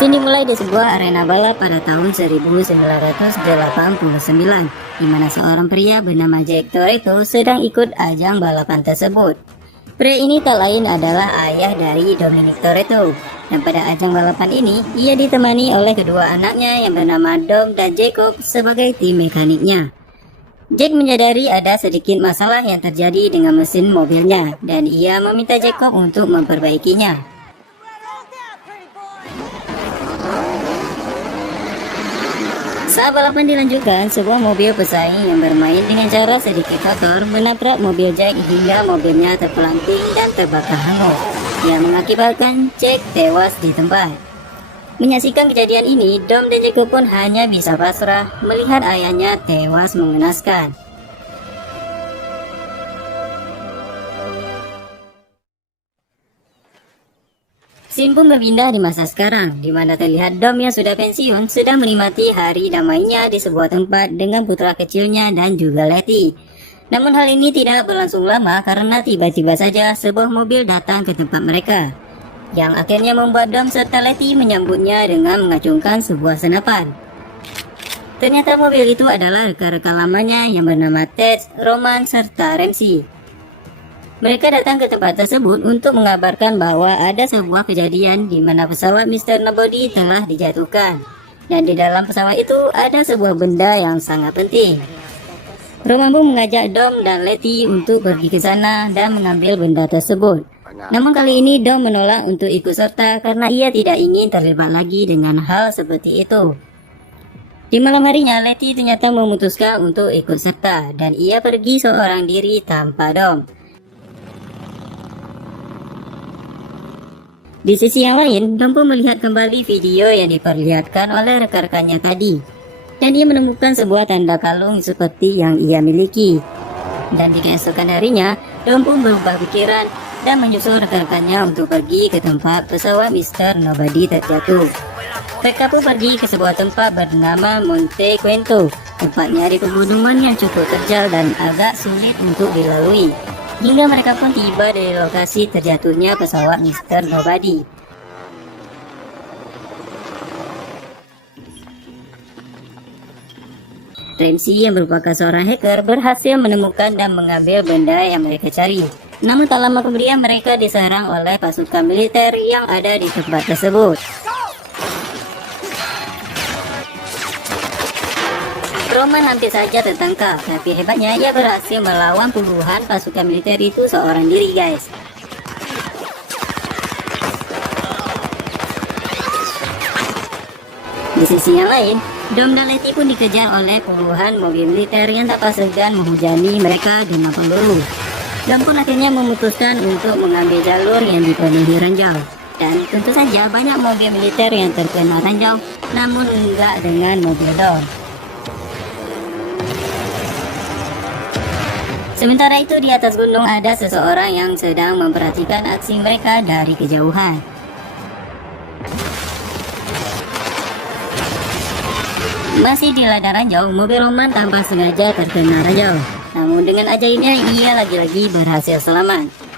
Scene dimulai di sebuah arena balap pada tahun 1989, di mana seorang pria bernama Jack Toretto sedang ikut ajang balapan tersebut. Pria ini tak lain adalah ayah dari Dominic Toretto, dan pada ajang balapan ini, ia ditemani oleh kedua anaknya yang bernama Dom dan Jacob sebagai tim mekaniknya. Jack menyadari ada sedikit masalah yang terjadi dengan mesin mobilnya, dan ia meminta Jacob untuk memperbaikinya. Saat balapan dilanjutkan, sebuah mobil pesaing yang bermain dengan cara sedikit kotor menabrak mobil Jack hingga mobilnya terpelanting dan terbakar hangus, yang mengakibatkan Jack tewas di tempat. Menyaksikan kejadian ini, Dom dan Jacob pun hanya bisa pasrah melihat ayahnya tewas mengenaskan. Scene pun berpindah di masa sekarang, di mana terlihat Dom yang sudah pensiun sedang menikmati hari damainya di sebuah tempat dengan putra kecilnya dan juga Letty. Namun hal ini tidak berlangsung lama karena tiba-tiba saja sebuah mobil datang ke tempat mereka, yang akhirnya membuat Dom serta Letty menyambutnya dengan mengacungkan sebuah senapan. Ternyata mobil itu adalah rekan-rekan lamanya yang bernama Ted, Roman, serta Ramsey. Mereka datang ke tempat tersebut untuk mengabarkan bahwa ada sebuah kejadian di mana pesawat Mr. Nobody telah dijatuhkan, dan di dalam pesawat itu ada sebuah benda yang sangat penting. Roman pun mengajak Dom dan Letty untuk pergi ke sana dan mengambil benda tersebut. Namun kali ini Dom menolak untuk ikut serta karena ia tidak ingin terlibat lagi dengan hal seperti itu. Di malam harinya, Letty ternyata memutuskan untuk ikut serta, dan ia pergi seorang diri tanpa Dom. Di sisi yang lain, Dom pun melihat kembali video yang diperlihatkan oleh rekan-rekannya tadi, dan ia menemukan sebuah tanda kalung seperti yang ia miliki. Dan di keesokan harinya, Dom pun berubah pikiran dan menyusul rekan-rekannya untuk pergi ke tempat pesawat Mr. Nobody terjatuh. Mereka pun pergi ke sebuah tempat bernama Monte Quento, tempatnya di pegunungan yang cukup terjal dan agak sulit untuk dilalui. Hingga mereka pun tiba di lokasi terjatuhnya pesawat Mr. Nobody. Ramsey yang merupakan seorang hacker berhasil menemukan dan mengambil benda yang mereka cari. Namun tak lama kemudian mereka diserang oleh pasukan militer yang ada di tempat tersebut. Roman hampir saja tertangkap, tapi hebatnya ia berhasil melawan puluhan pasukan militer itu seorang diri, guys. Di sisi yang lain, Dom dan Letty pun dikejar oleh puluhan mobil militer yang tak segan menghujani mereka dengan peluru. Dom pun akhirnya memutuskan untuk mengambil jalur yang dipenuhi ranjau. Dan tentu saja banyak mobil militer yang terkena ranjau, namun enggak dengan mobil Dom. Sementara itu di atas gunung ada seseorang yang sedang memperhatikan aksi mereka dari kejauhan. Masih di ladang ranjau, mobil Roman tanpa sengaja terkena ranjau. Namun dengan ajaibnya ia lagi-lagi berhasil selamat.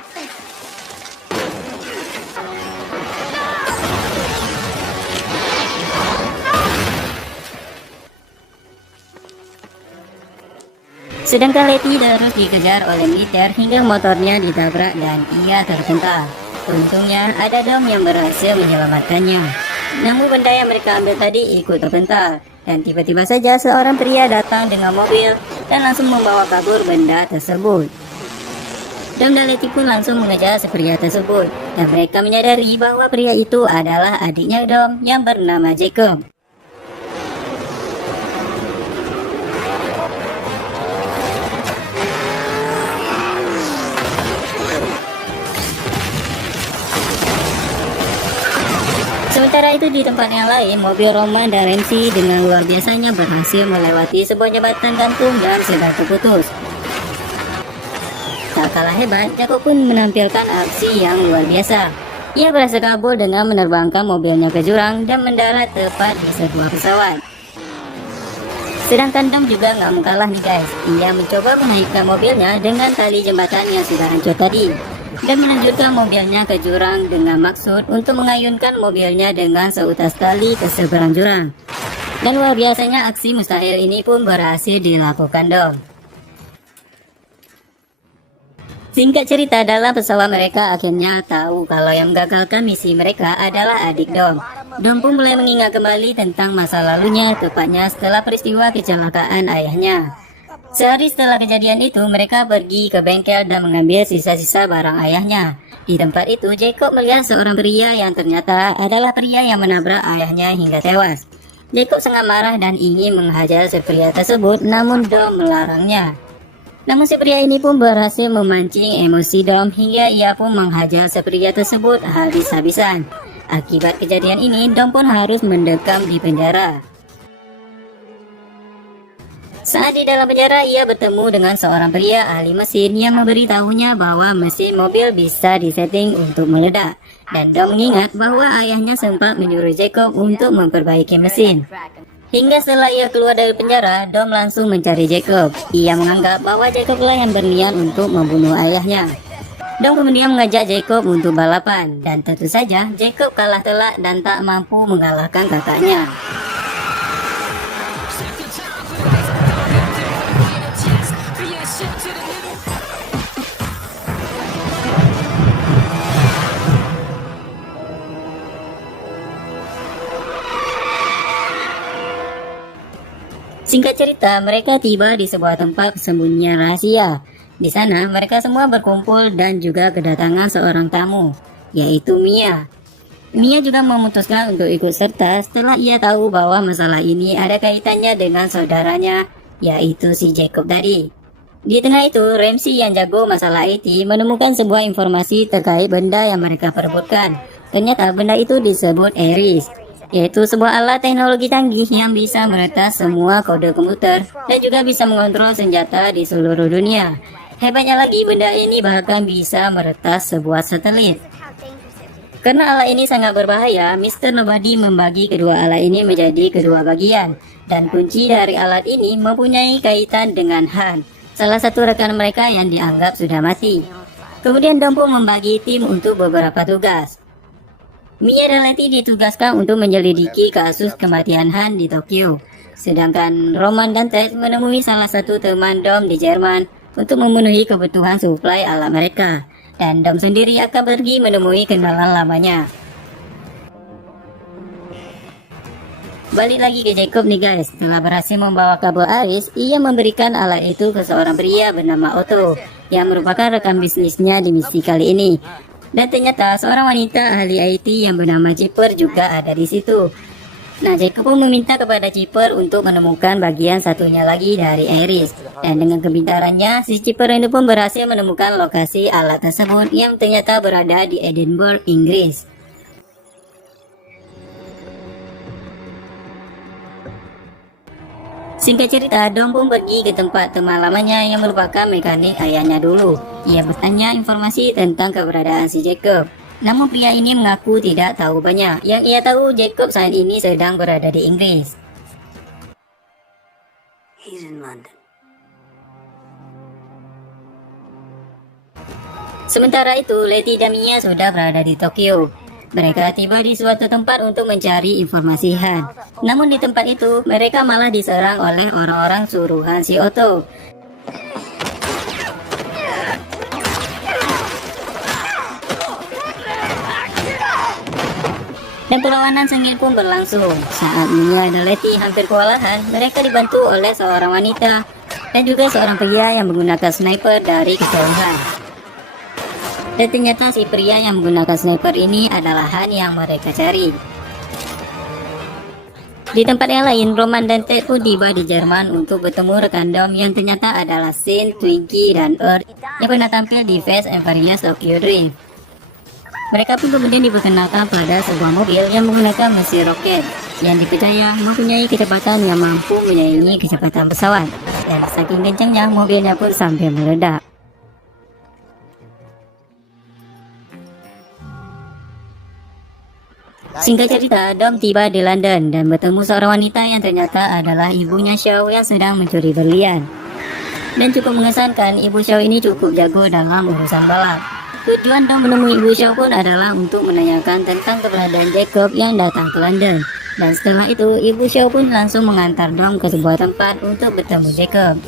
Sedangkan Letty terus dikejar oleh militer hingga motornya ditabrak dan ia terpental. Untungnya ada Dom yang berhasil menyelamatkannya. Namun benda yang mereka ambil tadi ikut terpental, dan tiba-tiba saja seorang pria datang dengan mobil dan langsung membawa kabur benda tersebut. Dom dan Letty pun langsung mengejar si pria tersebut, dan mereka menyadari bahwa pria itu adalah adiknya Dom yang bernama Jacob. Sementara itu di tempat yang lain, mobil Roman dan Ramsey dengan luar biasanya berhasil melewati sebuah jembatan gantung dan sedang terputus. Tak kalah hebat, Jacob pun menampilkan aksi yang luar biasa. Ia berhasil kabur dengan menerbangkan mobilnya ke jurang dan mendarat tepat di sebuah pesawat. Sedangkan Dom juga nggak mau kalah nih guys. Ia mencoba menaikkan mobilnya dengan tali jembatan yang sudah hancur tadi. dan melanjutkan mobilnya ke jurang dengan maksud untuk mengayunkan mobilnya dengan seutas tali ke seberang jurang. Dan luar biasanya aksi mustahil ini pun berhasil dilakukan Dom. Singkat cerita, dalam pesawat mereka akhirnya tahu kalau yang menggagalkan misi mereka adalah adik Dom. Dom pun mulai mengingat kembali tentang masa lalunya, tepatnya setelah peristiwa kecelakaan ayahnya. Sehari setelah kejadian itu, mereka pergi ke bengkel dan mengambil sisa-sisa barang ayahnya. Di tempat itu, Jacob melihat seorang pria yang ternyata adalah pria yang menabrak ayahnya hingga tewas. Jacob sangat marah dan ingin menghajar si pria tersebut, namun Dom melarangnya. Namun si pria ini pun berhasil memancing emosi Dom hingga ia pun menghajar si pria tersebut habis-habisan. Akibat kejadian ini, Dom pun harus mendekam di penjara. Saat di dalam penjara, ia bertemu dengan seorang pria ahli mesin yang memberitahunya bahwa mesin mobil bisa disetting untuk meledak. Dan Dom mengingat bahwa ayahnya sempat menyuruh Jacob untuk memperbaiki mesin. Hingga setelah ia keluar dari penjara, Dom langsung mencari Jacob. Ia menganggap bahwa Jacob lah yang berniat untuk membunuh ayahnya. Dom kemudian mengajak Jacob untuk balapan, dan tentu saja Jacob kalah telak dan tak mampu mengalahkan kakaknya. Singkat cerita, mereka tiba di sebuah tempat persembunyian rahasia. Di sana, mereka semua berkumpul dan juga kedatangan seorang tamu, yaitu Mia. Mia juga memutuskan untuk ikut serta setelah ia tahu bahwa masalah ini ada kaitannya dengan saudaranya, yaitu si Jacob tadi. Di tengah itu, Ramsey yang jago masalah IT menemukan sebuah informasi terkait benda yang mereka perebutkan. Ternyata benda itu disebut Iris, yaitu sebuah alat teknologi canggih yang bisa meretas semua kode komputer dan juga bisa mengontrol senjata di seluruh dunia. Hebatnya lagi, benda ini bahkan bisa meretas sebuah satelit. Karena alat ini sangat berbahaya, Mr. Nobody membagi kedua alat ini menjadi kedua bagian. Dan kunci dari alat ini mempunyai kaitan dengan Han, salah satu rekan mereka yang dianggap sudah mati. Kemudian Dom pun membagi tim untuk beberapa tugas. Mia dan Letty ditugaskan untuk menyelidiki kasus kematian Han di Tokyo. Sedangkan Roman dan Ted menemui salah satu teman Dom di Jerman untuk memenuhi kebutuhan suplai alat mereka. Dan Dom sendiri akan pergi menemui kenalan lamanya. Balik lagi ke Jacob nih guys. Setelah berhasil membawa kabel Iris, ia memberikan alat itu ke seorang pria bernama Otto, yang merupakan rekan bisnisnya di misi kali ini. Dan ternyata seorang wanita ahli IT yang bernama Chipper juga ada di situ. Nah, Jacob pun meminta kepada Chipper untuk menemukan bagian satunya lagi dari Iris. Dan dengan kepintarannya, si Chipper itu pun berhasil menemukan lokasi alat tersebut yang ternyata berada di Edinburgh, Inggris. Singkat cerita, Dom pun pergi ke tempat teman lamanya yang merupakan mekanik ayahnya dulu. Ia bertanya informasi tentang keberadaan si Jacob. Namun pria ini mengaku tidak tahu banyak. Yang ia tahu, Jacob saat ini sedang berada di Inggris. He's in London. Sementara itu, Letty dan Mia sudah berada di Tokyo. Mereka tiba di suatu tempat untuk mencari informasi Han. Namun di tempat itu, mereka malah diserang oleh orang-orang suruhan si Otto. Dan perlawanan sengit pun berlangsung. Saat Mia dan Letty hampir kewalahan, mereka dibantu oleh seorang wanita dan juga seorang pria yang menggunakan sniper dari kejauhan. Dan ternyata si pria yang menggunakan sniper ini adalah Han yang mereka cari. Di tempat yang lain, Roman dan Ted pun tiba di Jerman untuk bertemu rekan Dom yang ternyata adalah Sin, Twinkie, dan Earth yang pernah tampil di Fast and Furious Tokyo Drift. Mereka pun kemudian diperkenalkan pada sebuah mobil yang menggunakan mesin roket yang dipercaya mempunyai kecepatan yang mampu menyaingi kecepatan pesawat. Dan saking kencangnya, mobilnya pun sampai meledak. Singkat cerita, Dom tiba di London dan bertemu seorang wanita yang ternyata adalah ibunya Shaw yang sedang mencuri berlian. Dan cukup mengesankan, ibu Shaw ini cukup jago dalam urusan balap. Tujuan Dom menemui Ibu Shaw pun adalah untuk menanyakan tentang keberadaan Jacob yang datang ke London. Dan setelah itu, Ibu Shaw pun langsung mengantar Dom ke sebuah tempat untuk bertemu Jacob.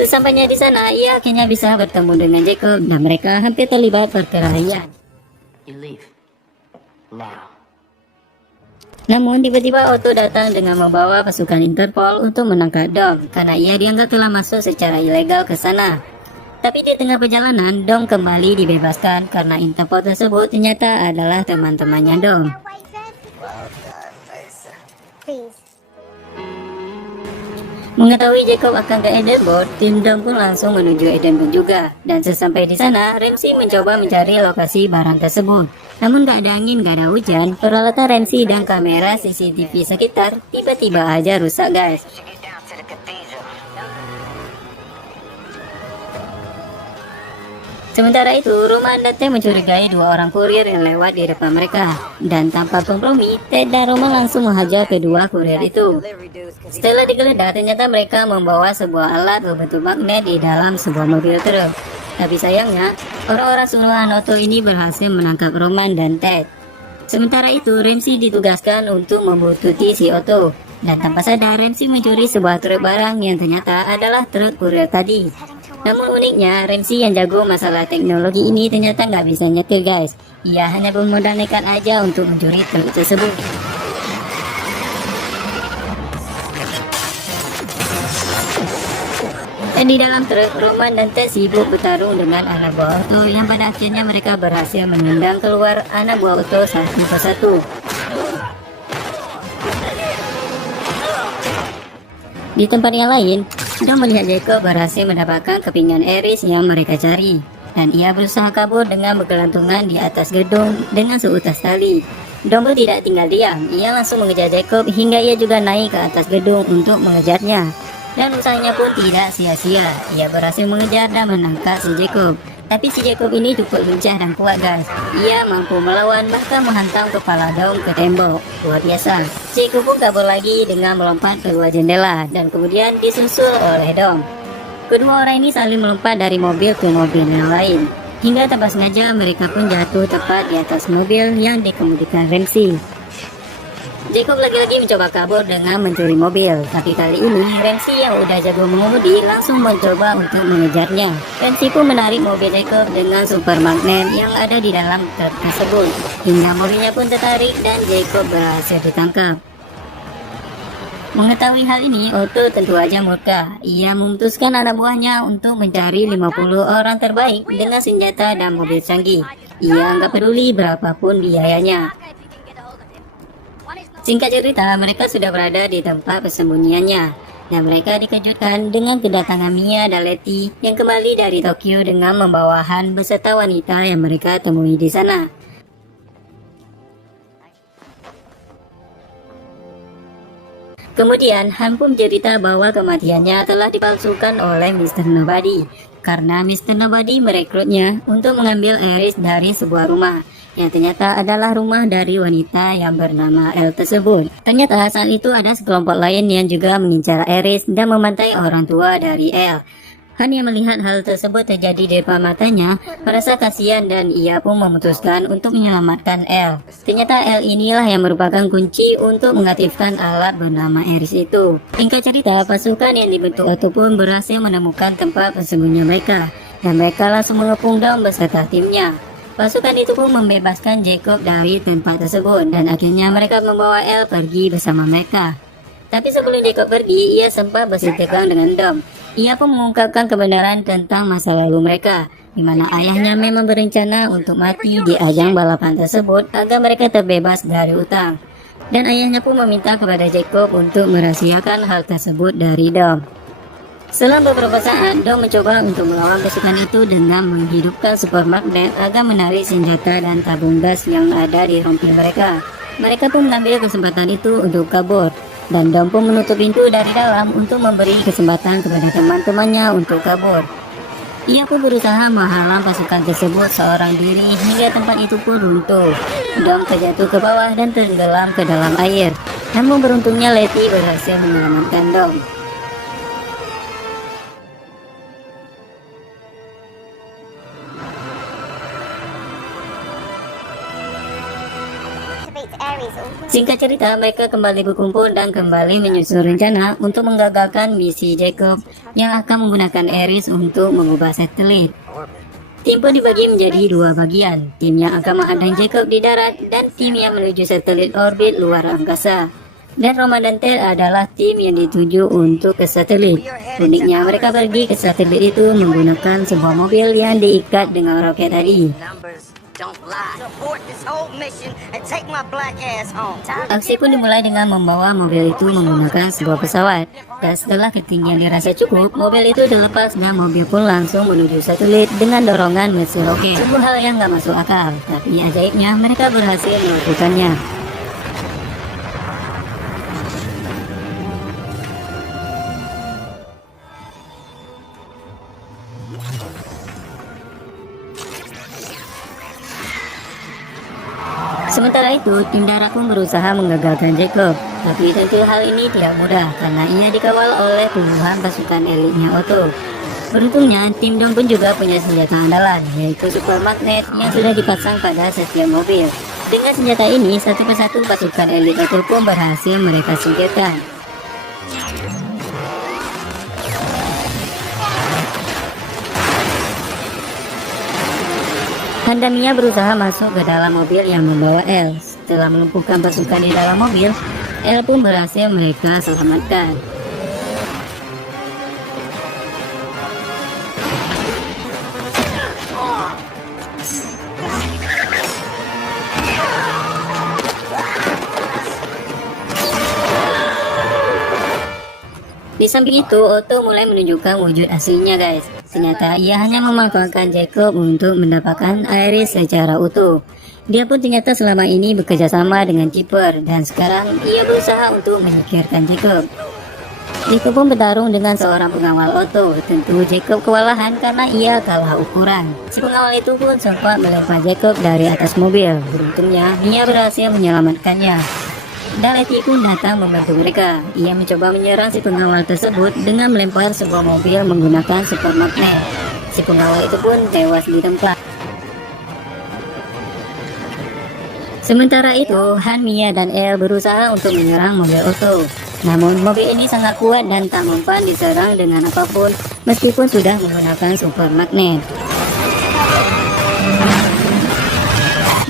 Sesampainya di sana, ia akhirnya bisa bertemu dengan Jacob dan mereka hampir terlibat perkelahian. You leave. Now. Namun tiba-tiba Otto datang dengan membawa pasukan Interpol untuk menangkap Dom karena ia dianggap telah masuk secara ilegal ke sana. Tapi di tengah perjalanan, Dom kembali dibebaskan karena Interpol tersebut ternyata adalah teman-temannya Dom. Mengetahui Jacob akan ke Edinburgh, tim Dom pun langsung menuju Edinburgh juga. Dan sesampai di sana, Ramsey mencoba mencari lokasi barang tersebut. Namun gak ada angin, gak ada hujan, peralatan Ramsey dan kamera CCTV sekitar tiba-tiba aja rusak guys. Sementara itu, Roman dan Ted mencurigai dua orang kurir yang lewat di depan mereka. Dan tanpa kompromi, Ted dan Roman langsung menghajar kedua kurir itu. Setelah digeledah, ternyata mereka membawa sebuah alat berbentuk magnet di dalam sebuah mobil truk. Tapi sayangnya, orang-orang suruhan Otto ini berhasil menangkap Roman dan Ted. Sementara itu, Ramsey ditugaskan untuk membuntuti si Otto. Dan tanpa sadar, Ramsey mencuri sebuah truk barang yang ternyata adalah truk kurir tadi. Namun uniknya, Ramsey yang jago masalah teknologi ini ternyata nggak bisa nyetir guys. Ia hanya bermodal nekat aja untuk mencuri truk tersebut. Dan di dalam truk, Roman dan Ted sibuk bertarung dengan anak buah Otto yang pada akhirnya mereka berhasil menendang keluar anak buah Otto satu persatu. Di tempat yang lain, Dom melihat Jacob berhasil mendapatkan kepingan Eris yang mereka cari. Dan ia berusaha kabur dengan bergelantungan di atas gedung dengan seutas tali. Dom pun tidak tinggal diam, ia langsung mengejar Jacob hingga ia juga naik ke atas gedung untuk mengejarnya. Dan usahanya pun tidak sia-sia, ia berhasil mengejar dan menangkap si Jacob. Tapi si Jacob ini cukup lincah dan kuat guys. Ia mampu melawan bahkan menghantam kepala Dom ke tembok. Luar biasa. Jacob pun kabur lagi dengan melompat keluar jendela dan kemudian disusul oleh Dom. Kedua orang ini saling melompat dari mobil ke mobil yang lain. Hingga tanpa sengaja mereka pun jatuh tepat di atas mobil yang dikemudikan Ramsey. Jacob lagi-lagi mencoba kabur dengan mencuri mobil, tapi kali ini Ramsey yang udah jago mengemudi langsung mencoba untuk mengejarnya. Ramsey pun menarik mobil Jacob dengan super magnet yang ada di dalam truk tersebut, hingga mobilnya pun tertarik dan Jacob berhasil ditangkap. Mengetahui hal ini, Otto tentu aja murka. Ia memutuskan anak buahnya untuk mencari 50 orang terbaik dengan senjata dan mobil canggih. Ia nggak peduli berapapun biayanya. Singkat cerita, mereka sudah berada di tempat persembunyiannya, dan mereka dikejutkan dengan kedatangan Mia dan Letty yang kembali dari Tokyo dengan membawa Han beserta wanita yang mereka temui di sana. Kemudian, Han pun cerita bahwa kematiannya telah dipalsukan oleh Mr. Nobody, karena Mr. Nobody merekrutnya untuk mengambil Eris dari sebuah rumah yang ternyata adalah rumah dari wanita yang bernama El tersebut. Ternyata saat itu ada sekelompok lain yang juga mengincar Eris dan memantai orang tua dari El. Han yang melihat hal tersebut terjadi di depan matanya merasa kasihan dan ia pun memutuskan untuk menyelamatkan El. Ternyata El inilah yang merupakan kunci untuk mengaktifkan alat bernama Eris itu. Singkat cerita, pasukan yang dibentuk Otto pun berhasil menemukan tempat persembunyian mereka dan mereka langsung mengepung Dom beserta timnya. Pasukan itu pun membebaskan Jacob dari tempat tersebut dan akhirnya mereka membawa El pergi bersama mereka. Tapi sebelum Jacob pergi, ia sempat bersitegang dengan Dom. Ia pun mengungkapkan kebenaran tentang masa lalu mereka, di mana ayahnya memang berencana untuk mati di ajang balapan tersebut agar mereka terbebas dari utang. Dan ayahnya pun meminta kepada Jacob untuk merahasiakan hal tersebut dari Dom. Setelah beberapa saat, Dom mencoba untuk melawan pasukan itu dengan menghidupkan super magnet agar menarik senjata dan tabung gas yang ada di rompi mereka. Mereka pun mengambil kesempatan itu untuk kabur, dan Dom pun menutup pintu dari dalam untuk memberi kesempatan kepada teman-temannya untuk kabur. Ia pun berusaha menghalang pasukan tersebut seorang diri hingga tempat itu pun runtuh. Dom terjatuh ke bawah dan tenggelam ke dalam air. Namun beruntungnya Letty berhasil menyelamatkan Dom. Singkat cerita, mereka kembali berkumpul dan kembali menyusun rencana untuk menggagalkan misi Jacob yang akan menggunakan Ares untuk mengubah satelit. Tim pun dibagi menjadi dua bagian, tim yang akan menghadang Jacob di darat dan tim yang menuju satelit orbit luar angkasa. Dan Roma dan Ted adalah tim yang dituju untuk ke satelit. Uniknya, mereka pergi ke satelit itu menggunakan sebuah mobil yang diikat dengan roket tadi. Aksi pun dimulai dengan membawa mobil itu menggunakan sebuah pesawat. Dan setelah ketinggian dirasa cukup, mobil itu dilepas dan mobil pun langsung menuju satelit dengan dorongan mesin roket. Sebuah hal yang gak masuk akal, tapi ajaibnya mereka berhasil melakukannya. Sementara itu, tim darat pun berusaha menggagalkan Jacob. Tapi tentu hal ini tidak mudah karena ia dikawal oleh puluhan pasukan elitnya Otto. Beruntungnya, tim Dom pun juga punya senjata andalan, yaitu super magnet yang sudah dipasang pada setiap mobil. Dengan senjata ini, satu persatu pasukan elit Otto pun berhasil mereka singkirkan. Handamia berusaha masuk ke dalam mobil yang membawa El. Setelah melumpuhkan pasukan di dalam mobil, El pun berhasil mereka selamatkan. Di samping itu, Otto mulai menunjukkan wujud aslinya, guys. Ternyata ia hanya memanfaatkan Jacob untuk mendapatkan Ares secara utuh. Dia pun ternyata selama ini bekerja sama dengan Chipper dan sekarang ia berusaha untuk menyingkirkan Jacob. Jacob pun bertarung dengan seorang pengawal Otto. Tentu Jacob kewalahan karena ia kalah ukuran. Si pengawal itu pun sempat melempar Jacob dari atas mobil. Beruntungnya, ia berhasil menyelamatkannya. Dan Letty pun datang membantu mereka. Ia mencoba menyerang si pengawal tersebut dengan melempar sebuah mobil menggunakan super magnet. Si pengawal itu pun tewas di tempat. Sementara itu, Han, Mia, dan El berusaha untuk menyerang mobil Otto. Namun mobil ini sangat kuat dan tak mempan diserang dengan apapun meskipun sudah menggunakan super magnet.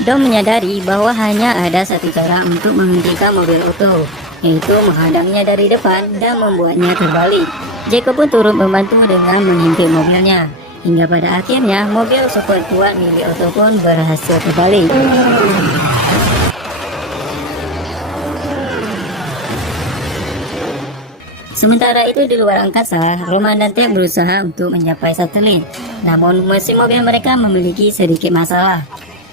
Dom menyadari bahwa hanya ada satu cara untuk menghentikan mobil Otto, yaitu menghadangnya dari depan dan membuatnya terbalik. Jacob pun turut membantu dengan mengintip mobilnya. Hingga pada akhirnya mobil super kuat milik Otto pun berhasil terbalik. Sementara itu di luar angkasa, Roman dan Ted berusaha untuk mencapai satelit. Namun mesin mobil mereka memiliki sedikit masalah.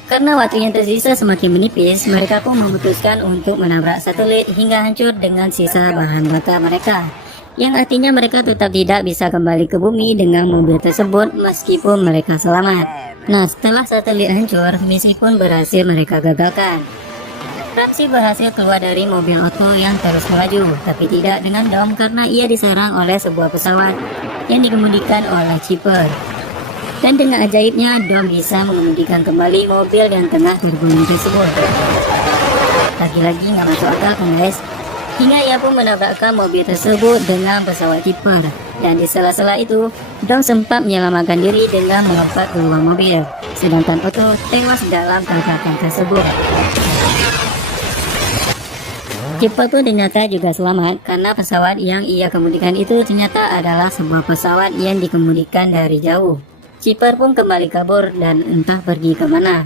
Karena waktu yang tersisa semakin menipis, mereka pun memutuskan untuk menabrak satelit hingga hancur dengan sisa bahan bakar mereka. Yang artinya mereka tetap tidak bisa kembali ke bumi dengan mobil tersebut meskipun mereka selamat. Nah, setelah satelit hancur, misi pun berhasil mereka gagalkan. Rapsi berhasil keluar dari mobil Otto yang terus melaju, tapi tidak dengan Dom karena ia diserang oleh sebuah pesawat yang dikemudikan oleh Chipper. Dan dengan ajaibnya, Dom bisa mengemudikan kembali mobil yang tengah terguling tersebut. Lagi-lagi nggak masuk akal kan guys. Hingga ia pun menabrakkan mobil tersebut dengan pesawat Chipper. Dan di sela-sela itu, Dom sempat menyelamatkan diri dengan melompat keluar mobil. Sedangkan Otto tewas dalam tabrakan tersebut. Chipper pun ternyata juga selamat karena pesawat yang ia kemudikan itu ternyata adalah sebuah pesawat yang dikemudikan dari jauh. Chipper pun kembali kabur dan entah pergi kemana.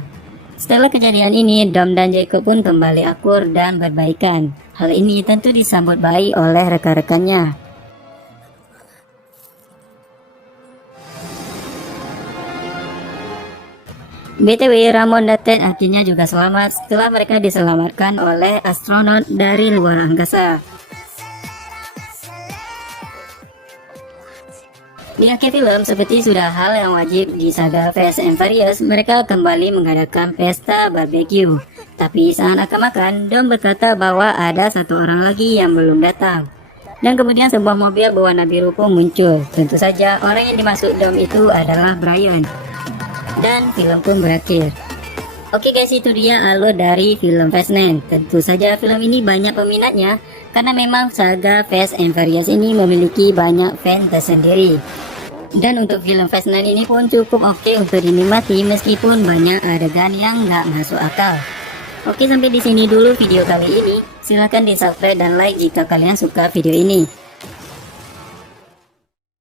Setelah kejadian ini, Dom dan Jacob pun kembali akur dan berbaikan. Hal ini tentu disambut baik oleh rekan-rekannya. BTW, Ramon dan Ted akhirnya juga selamat setelah mereka diselamatkan oleh astronot dari luar angkasa. Di akhir film, seperti sudah hal yang wajib di saga Fast and Furious, mereka kembali mengadakan pesta barbecue. Tapi saat akan makan, Dom berkata bahwa ada satu orang lagi yang belum datang. Dan kemudian sebuah mobil berwarna biru pun muncul. Tentu saja orang yang dimaksud Dom itu adalah Brian. Dan film pun berakhir. Oke guys, itu dia alur dari film Fast 9. Tentu saja film ini banyak peminatnya karena memang saga Fast and Furious ini memiliki banyak fans tersendiri. Dan untuk film Fast 9 ini pun cukup oke untuk dinikmati meskipun banyak adegan yang nggak masuk akal. Oke, sampai di sini dulu video kali ini. Silahkan di subscribe dan like jika kalian suka video ini.